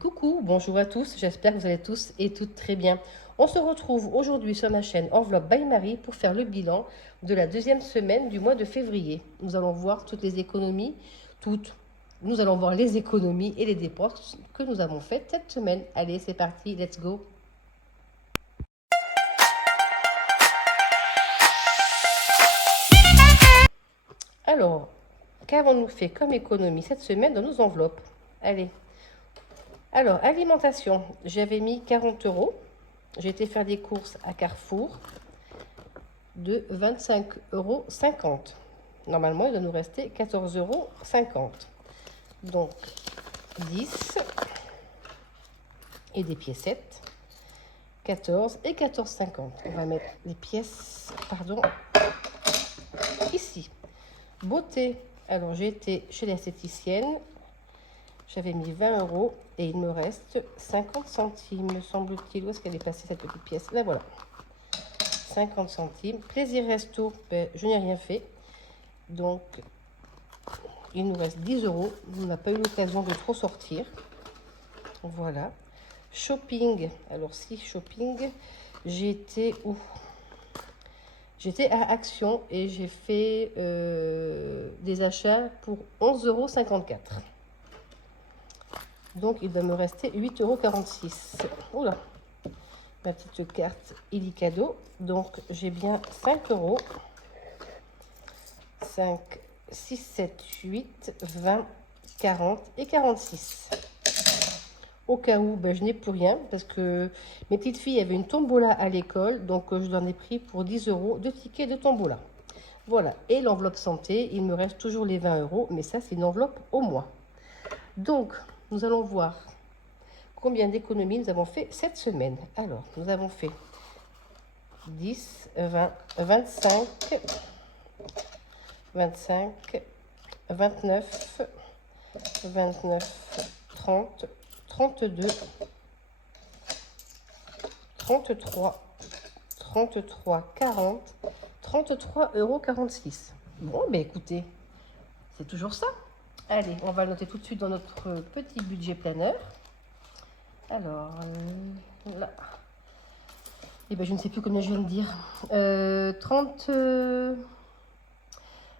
coucou, bonjour à tous, j'espère que vous allez tous et toutes très bien. On se retrouve aujourd'hui sur ma chaîne Enveloppe by Marie pour faire le bilan de la deuxième semaine du mois de février. Nous allons voir toutes les économies, nous allons voir les économies et les dépenses que nous avons faites cette semaine. Allez, c'est parti, let's go. Alors, qu'avons-nous fait comme économie cette semaine dans nos enveloppes? Allez. Alors, alimentation, j'avais mis 40 €. J'ai été faire des courses à Carrefour de 25,50 €. Normalement, il doit nous rester 14,50 €. Donc, 10 et des piécettes, 14 et 14,50 €. On va mettre les pièces, ici. Beauté, alors j'ai été chez l'esthéticienne. J'avais mis 20 € et il me reste 50 centimes, me semble-t-il. Où est-ce qu'elle est passée cette petite pièce? Là, voilà. 50 centimes. Plaisir resto, je n'ai rien fait. Donc, il nous reste 10 €. On n'a pas eu l'occasion de trop sortir. Voilà. Shopping. Alors, si, shopping, j'étais où? J'étais à Action et j'ai fait des achats pour 11,54 €. Donc, il doit me rester 8,46 €. Oula, ma petite carte Illicadeau. Donc, j'ai bien 5 €. 5, 6, 7, 8, 20, 40 et 46. Au cas où, je n'ai plus rien parce que mes petites filles avaient une tombola à l'école. Donc, je leur ai pris pour 10 € de tickets de tombola. Voilà. Et l'enveloppe santé, il me reste toujours les 20 €. Mais ça, c'est une enveloppe au mois. Donc, nous allons voir combien d'économies nous avons fait cette semaine. Alors, nous avons fait 10, 20, 25, 25, 29, 29, 30, 32, 33, 33, 40, 33,46 €. Bon, écoutez, c'est toujours ça. Allez, on va le noter tout de suite dans notre petit budget planeur. Alors, là. Et je ne sais plus combien je viens de dire. 30,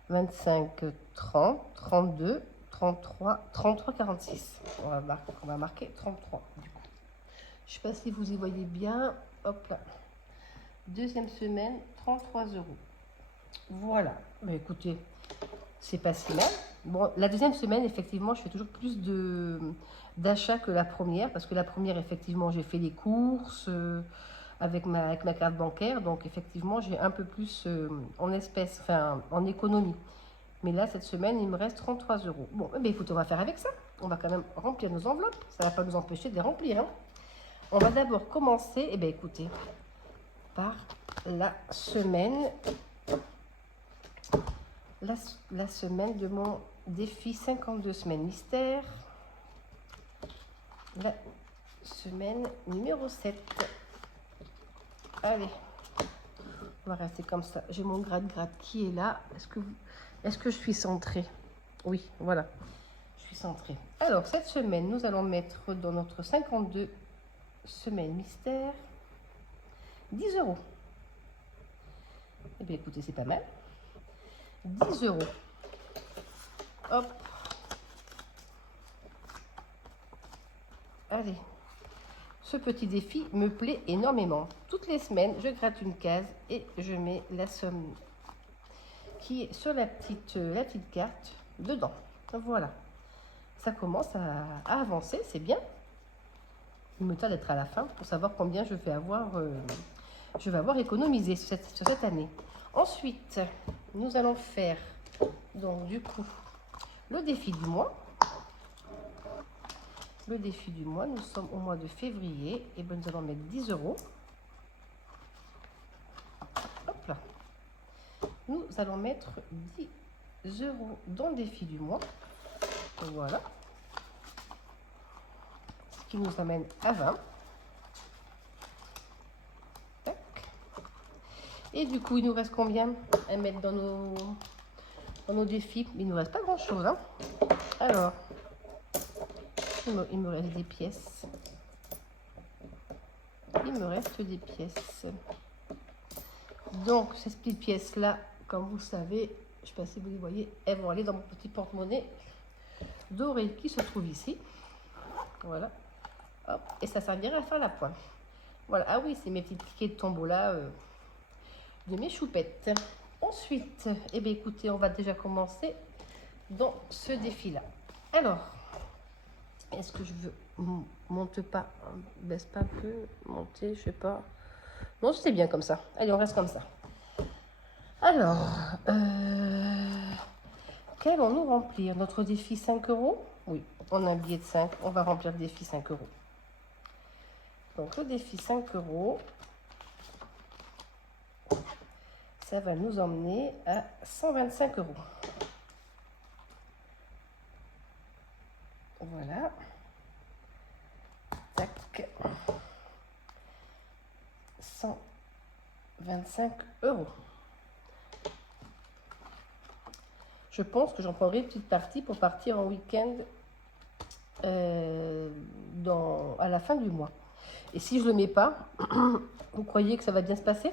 25, 30, 32, 33, 33, 46. On va marquer 33 du coup. Je ne sais pas si vous y voyez bien. Hop là. Deuxième semaine, 33 €. Voilà. Écoutez, c'est pas si mal. Bon, la deuxième semaine, effectivement, je fais toujours plus d'achats que la première. Parce que la première, effectivement, j'ai fait les courses avec ma carte bancaire. Donc, effectivement, j'ai un peu plus en espèces, enfin, en économie. Mais là, cette semaine, il me reste 33 €. Bon, écoutez, on va faire avec ça. On va quand même remplir nos enveloppes. Ça ne va pas nous empêcher de les remplir. Hein. On va d'abord commencer, écoutez, par la semaine. La semaine de mon défi 52 semaines mystère. La semaine numéro 7. Allez, on va rester comme ça. J'ai mon gratte-gratte qui est là. Est-ce que je suis centrée? Oui, voilà. Je suis centrée. Alors, cette semaine, nous allons mettre dans notre 52 semaines mystère 10 €. Écoutez, c'est pas mal. 10 €. Hop. Allez. Ce petit défi me plaît énormément. Toutes les semaines, je gratte une case et je mets la somme qui est sur la petite carte dedans. Voilà. Ça commence à avancer, c'est bien. Il me tarde d'être à la fin pour savoir combien je vais avoir économisé sur cette année. Ensuite, nous allons faire donc du coup le défi du mois. Le défi du mois, nous sommes au mois de février. Et nous allons mettre 10 €. Hop là. Nous allons mettre 10 € dans le défi du mois. Voilà. Ce qui nous amène à 20. Tac. Et du coup, il nous reste combien à mettre dans nos défis? Il ne nous reste pas grand-chose. Hein. Alors, Il me reste des pièces. Il me reste des pièces. Donc, ces petites pièces-là, comme vous savez, je ne sais pas si vous les voyez, elles vont aller dans mon petit porte-monnaie doré qui se trouve ici. Voilà. Hop. Et ça servira à faire la pointe. Voilà. Ah oui, c'est mes petits tickets de tombola de mes choupettes. Ensuite, eh bien, écoutez, on va déjà commencer dans ce défi-là. Alors, est-ce que je veux monte pas, baisse pas un peu, monter, je sais pas. Non, c'est bien comme ça. Allez, on reste comme ça. Alors, qu'allons-nous remplir? Notre défi 5 €? Oui, on a un billet de 5. On va remplir le défi 5 €. Donc, le défi 5 €, ça va nous emmener à 125 €. Voilà. Tac. 125 €. Je pense que j'en prendrai une petite partie pour partir en week-end à la fin du mois. Et si je ne le mets pas, vous croyez que ça va bien se passer?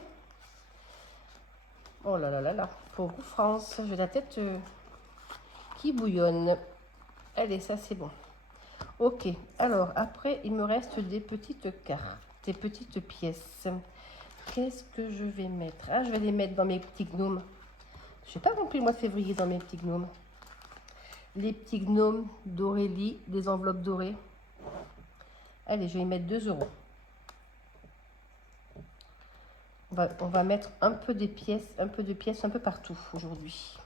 Oh là là là là, pauvre France, j'ai la tête qui bouillonne. Allez, ça c'est bon. Ok, alors après, il me reste des petites cartes, des petites pièces. Qu'est-ce que je vais mettre? Ah, je vais les mettre dans mes petits gnomes. Je n'ai pas rempli le mois de février dans mes petits gnomes. Les petits gnomes d'Aurélie, des enveloppes dorées. Allez, je vais y mettre 2 €. On va mettre un peu de pièces un peu partout aujourd'hui.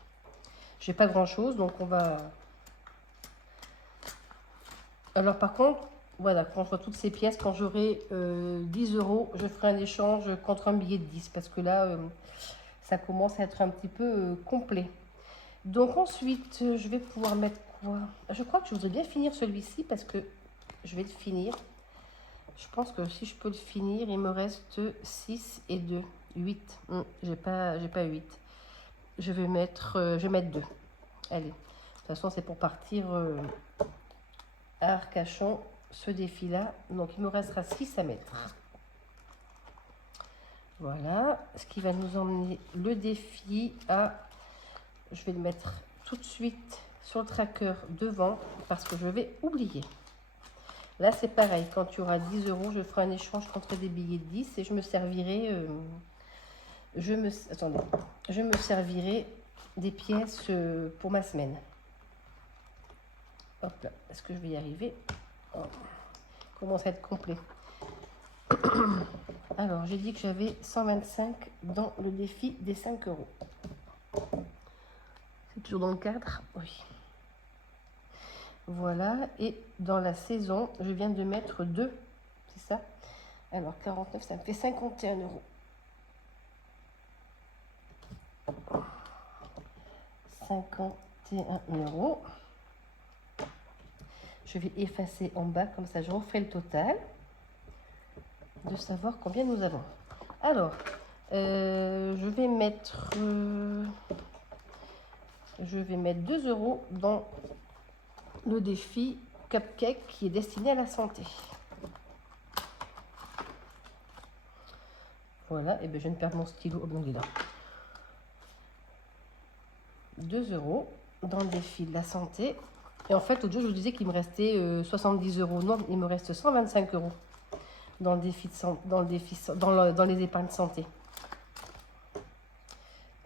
J'ai pas grand chose, donc on va... Alors par contre, voilà, quand je vois toutes ces pièces, quand j'aurai 10 €, je ferai un échange contre un billet de 10, parce que là, ça commence à être un petit peu complet. Donc ensuite, je vais pouvoir mettre quoi? Je crois que je voudrais bien finir celui-ci, parce que je vais le finir. Je pense que si je peux le finir, il me reste 6 et 2. 8. J'ai pas 8. Je vais mettre 2. Allez. De toute façon, c'est pour partir à Arcachon, ce défi-là. Donc, il me restera 6 à mettre. Voilà. Ce qui va nous emmener le défi à... Je vais le mettre tout de suite sur le tracker devant, parce que je vais oublier. Là, c'est pareil. Quand tu auras 10 €, je ferai un échange contre des billets de 10 et je me servirai... je me servirai des pièces pour ma semaine. Hop là, est-ce que je vais y arriver? Oh, commence à être complet. Alors, j'ai dit que j'avais 125 dans le défi des 5 €. C'est toujours dans le cadre? Oui. Voilà, et dans la saison, je viens de mettre 2, c'est ça? Alors, 49, ça me fait 51 €. 51 €. Je vais effacer en bas, comme ça je refais le total, de savoir combien nous avons. Alors, je vais mettre 2 € dans le défi Cupcake qui est destiné à la santé. Voilà, et bien je viens de perdre mon stylo. Donc, il est là. 2 € dans le défi de la santé. Et en fait, l'autre jour, je vous disais qu'il me restait 70 €. Non, il me reste 125 € dans le défi dans les épargnes santé.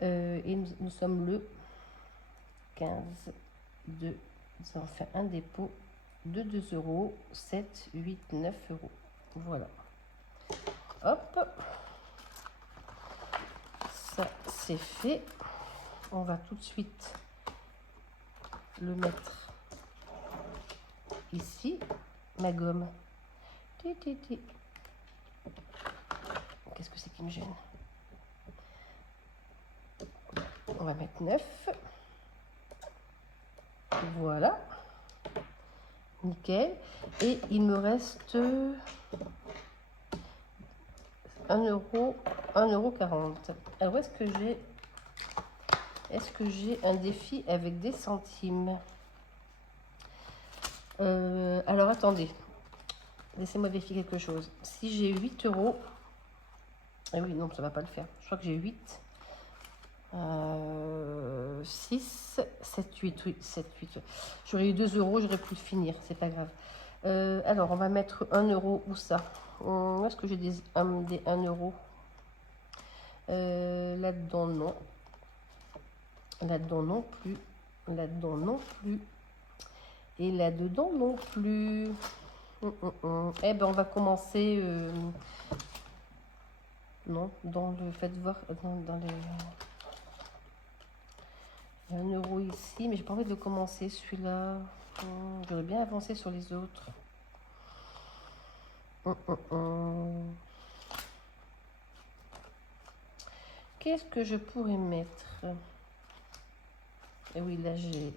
Et nous sommes le 15 de... Ça en fait un dépôt de 2 €, 7, 8, 9 €. Voilà. Hop. Ça, c'est fait. On va tout de suite le mettre ici. Ma gomme. Qu'est-ce que c'est qui me gêne? On va mettre 9. Voilà. Nickel. Et il me reste 1 €, 1,40 €. Alors, est-ce que j'ai un défi avec des centimes? Alors attendez, laissez-moi vérifier quelque chose. Si j'ai 8 euros, ah oui, non, ça va pas le faire. Je crois que j'ai 8, 6, 7, 8, oui, 7, 8. J'aurais eu 2 euros, j'aurais pu le finir, c'est pas grave. Alors, on va mettre 1 euro, où ça? Où est-ce que j'ai des 1 euro? Là-dedans, non. Là-dedans, non plus. Là-dedans, non plus. Et là-dedans, non plus. Eh ben, on va commencer... non, dans le... Faites voir... Dans les... Il y a 1 euro ici, mais j'ai pas envie de le commencer, celui-là. J'aurais bien avancé sur les autres. Qu'est-ce que je pourrais mettre? Et oui, là, j'ai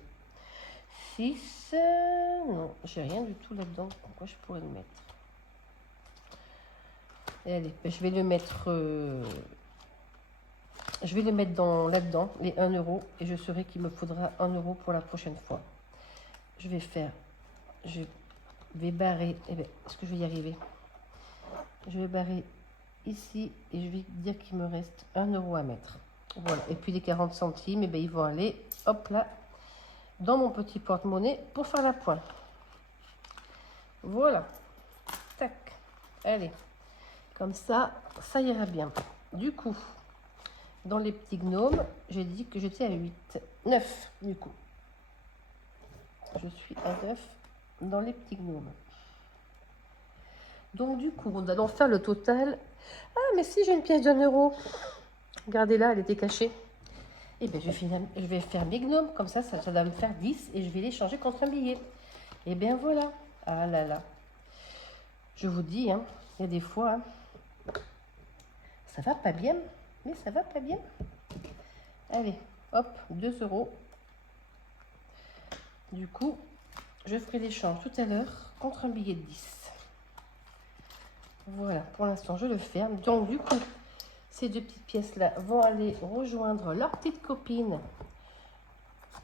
6. Non, j'ai rien du tout là-dedans. Pourquoi je pourrais le mettre? Et allez, je vais le mettre... je vais le mettre là-dedans, les 1 euro, et je saurai qu'il me faudra 1 euro pour la prochaine fois. Je vais faire... Je vais barrer... Eh bien, est-ce que je vais y arriver? Je vais barrer ici, et je vais dire qu'il me reste 1 euro à mettre. Voilà, et puis les 40 centimes, eh bien, ils vont aller, hop là, dans mon petit porte-monnaie pour faire la pointe. Voilà. Tac. Allez. Comme ça, ça ira bien. Du coup, dans les petits gnomes, j'ai dit que j'étais à 8. 9, du coup. Je suis à 9 dans les petits gnomes. Donc, du coup, nous allons faire le total. Ah, mais si j'ai une pièce d'1 euro. Regardez-là, elle était cachée. Eh bien, je vais faire mes gnomes. Comme ça va me faire 10 et je vais les changer contre un billet. Et bien, voilà. Ah là là. Je vous dis, hein, il y a des fois, hein, ça va pas bien, mais ça va pas bien. Allez, hop, 2 euros. Du coup, je ferai l'échange tout à l'heure contre un billet de 10. Voilà, pour l'instant, je le ferme. Donc, du coup, ces 2 petites pièces-là vont aller rejoindre leur petite copine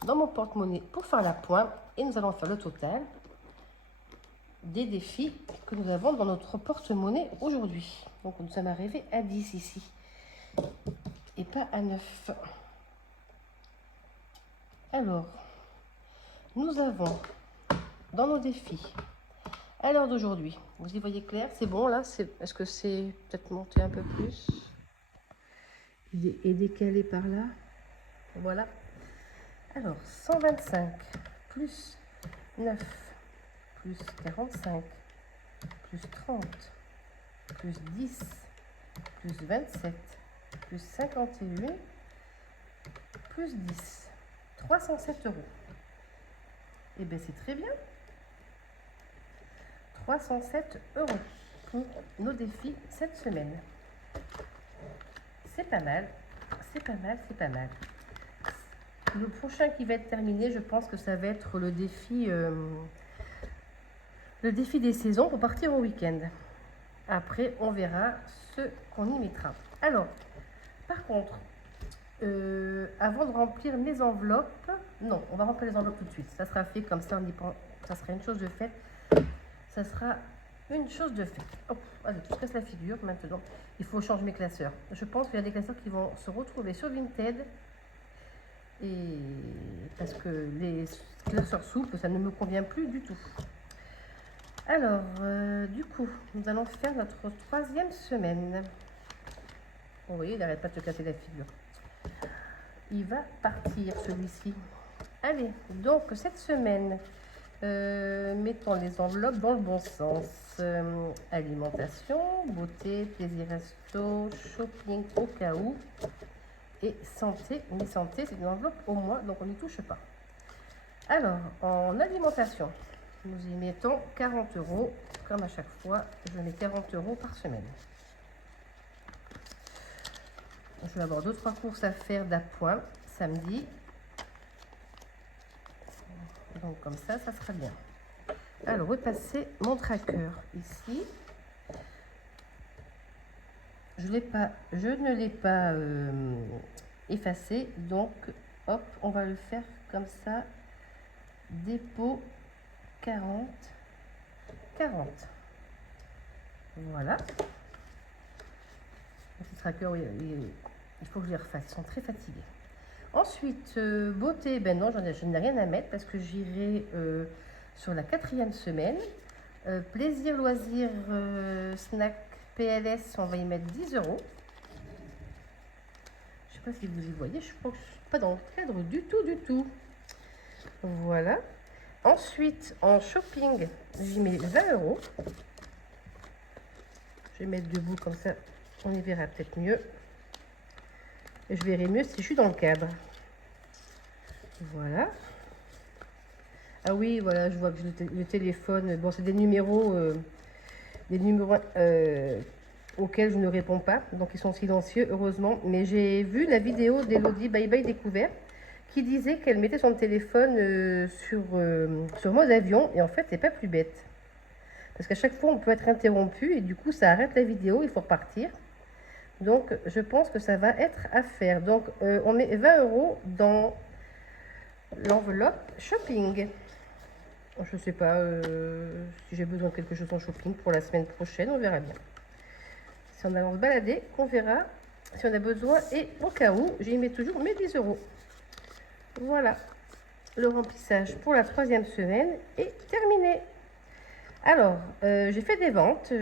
dans mon porte-monnaie pour faire la pointe. Et nous allons faire le total des défis que nous avons dans notre porte-monnaie aujourd'hui. Donc, nous sommes arrivés à 10 ici et pas à 9. Alors, nous avons dans nos défis, à l'heure d'aujourd'hui, vous y voyez clair? C'est bon là? Est-ce que c'est peut-être monté un peu plus? Il est décalé par là. Voilà. Alors, 125 plus 9 plus 45 plus 30 plus 10 plus 27 plus 51 plus 10. 307 euros. Eh bien, c'est très bien. 307 euros pour nos défis cette semaine. C'est pas mal, c'est pas mal, c'est pas mal. Le prochain qui va être terminé, je pense que ça va être le défi des saisons pour partir au week-end. Après, on verra ce qu'on y mettra. Alors, par contre, avant de remplir mes enveloppes, non, on va remplir les enveloppes tout de suite. Ça sera fait comme ça, ça sera une chose de faite. Ça sera une chose de faite. Hop, allez, je casse la figure maintenant. Il faut changer mes classeurs. Je pense qu'il y a des classeurs qui vont se retrouver sur Vinted. Et parce que les classeurs souples, ça ne me convient plus du tout. Alors, du coup, nous allons faire notre 3e semaine. Vous voyez, il n'arrête pas de te casser la figure. Il va partir celui-ci. Allez, donc cette semaine, mettons les enveloppes dans le bon sens. Alimentation, beauté, plaisir resto, shopping au cas où. Et santé, mais santé, c'est une enveloppe au mois, donc on n'y touche pas. Alors, en alimentation, nous y mettons 40 euros. Comme à chaque fois, je mets 40 euros par semaine. Je vais avoir 2-3 courses à faire d'appoint samedi. Donc comme ça, ça sera bien. Alors, repasser mon tracker ici. Je ne l'ai pas effacé, donc hop, on va le faire comme ça. Dépôt 40, 40. Voilà. Petit tracker, oui, il faut que je les refasse, ils sont très fatigués. Ensuite, beauté, ben non, je n'ai rien à mettre parce que j'irai sur la 4e semaine. Plaisir, loisir, snack, PLS, on va y mettre 10 euros. Je ne sais pas si vous y voyez, je crois que je ne suis pas dans le cadre du tout. Voilà. Ensuite, en shopping, j'y mets 20 euros. Je vais mettre debout comme ça, on y verra peut-être mieux. Et je verrai mieux si je suis dans le cadre. Voilà. Ah oui, voilà, je vois que le téléphone, bon, c'est des numéros auxquels je ne réponds pas. Donc, ils sont silencieux, heureusement. Mais j'ai vu la vidéo d'Elodie Bye Bye Découvert qui disait qu'elle mettait son téléphone sur mode avion. Et en fait, c'est pas plus bête. Parce qu'à chaque fois, on peut être interrompu et du coup, ça arrête la vidéo, il faut repartir. Donc, je pense que ça va être à faire. Donc, on met 20 euros dans l'enveloppe shopping. Je ne sais pas si j'ai besoin de quelque chose en shopping pour la semaine prochaine, on verra bien. Si on a se balader, on verra si on a besoin. Et au cas où, j'y mets toujours mes 10 euros. Voilà, le remplissage pour la 3e semaine est terminé. Alors, j'ai fait des ventes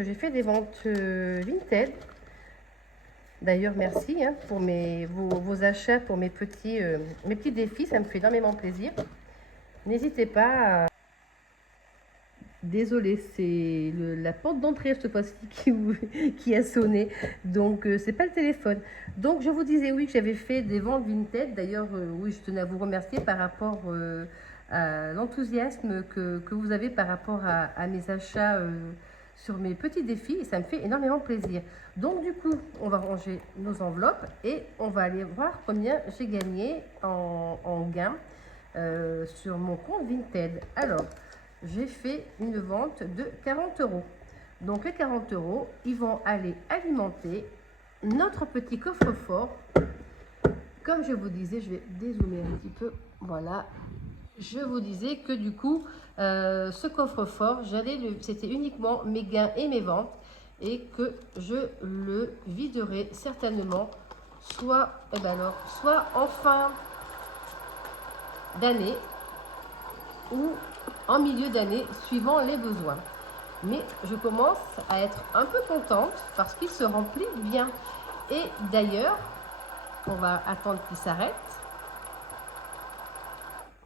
Vinted. D'ailleurs, merci pour vos achats, pour mes petits défis, ça me fait énormément plaisir. N'hésitez pas à... Désolée, c'est la porte d'entrée cette fois-ci qui a sonné, donc c'est pas le téléphone. Donc je vous disais oui que j'avais fait des ventes Vinted. D'ailleurs, oui, je tenais à vous remercier par rapport à l'enthousiasme que vous avez par rapport à mes achats sur mes petits défis, et ça me fait énormément plaisir. Donc du coup, on va ranger nos enveloppes et on va aller voir combien j'ai gagné en gain sur mon compte Vinted. Alors, j'ai fait une vente de 40 euros. Donc les 40 euros, ils vont aller alimenter notre petit coffre-fort. Comme je vous disais, je vais dézoomer un petit peu. Voilà. Je vous disais que du coup, ce coffre-fort, c'était uniquement mes gains et mes ventes, et que je le viderai certainement soit en fin d'année ou en milieu d'année, suivant les besoins. Mais je commence à être un peu contente parce qu'il se remplit bien. Et d'ailleurs, on va attendre qu'il s'arrête.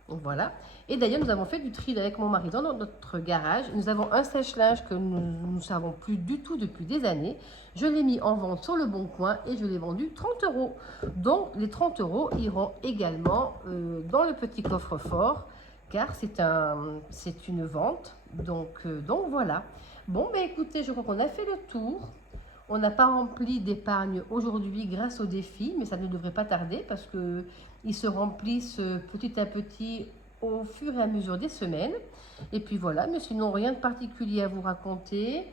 Voilà. Et d'ailleurs, nous avons fait du tri avec mon mari dans notre garage. Nous avons un sèche-linge que nous ne savons plus du tout depuis des années. Je l'ai mis en vente sur le Bon Coin et je l'ai vendu 30 euros. Donc, les 30 euros iront également dans le petit coffre-fort, car c'est une vente. Donc voilà. Bon, ben écoutez, je crois qu'on a fait le tour. On n'a pas rempli d'épargne aujourd'hui grâce au défi, mais ça ne devrait pas tarder parce qu'ils se remplissent petit à petit au fur et à mesure des semaines. Et puis voilà, mais sinon rien de particulier à vous raconter.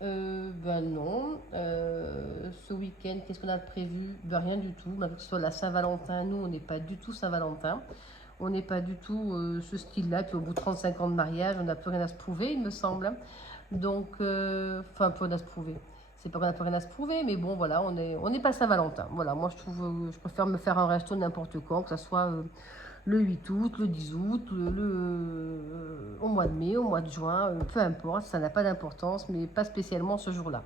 Ben non, ce week-end, qu'est-ce qu'on a prévu? Ben rien du tout, même que ce soit la Saint-Valentin, nous on n'est pas du tout Saint-Valentin. On n'est pas du tout ce style-là, puis au bout de 35 ans de mariage, on n'a plus rien à se prouver, il me semble. Donc, enfin, plus rien à se prouver. C'est pas qu'on n'a plus rien à se prouver, mais bon, voilà, on n'est pas Saint-Valentin. Voilà, moi, je préfère me faire un resto n'importe quand, que ce soit le 8 août, le 10 août, au mois de mai, au mois de juin, peu importe, ça n'a pas d'importance, mais pas spécialement ce jour-là.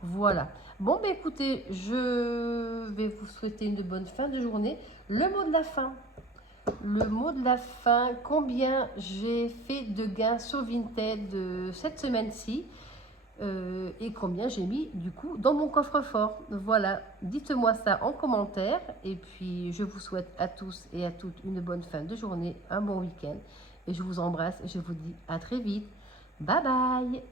Voilà. Bon, ben écoutez, je vais vous souhaiter une bonne fin de journée. Le mot de la fin. Le mot de la fin, combien j'ai fait de gains sur Vinted cette semaine-ci et combien j'ai mis du coup dans mon coffre-fort. Voilà, dites-moi ça en commentaire et puis je vous souhaite à tous et à toutes une bonne fin de journée, un bon week-end et je vous embrasse et je vous dis à très vite. Bye bye!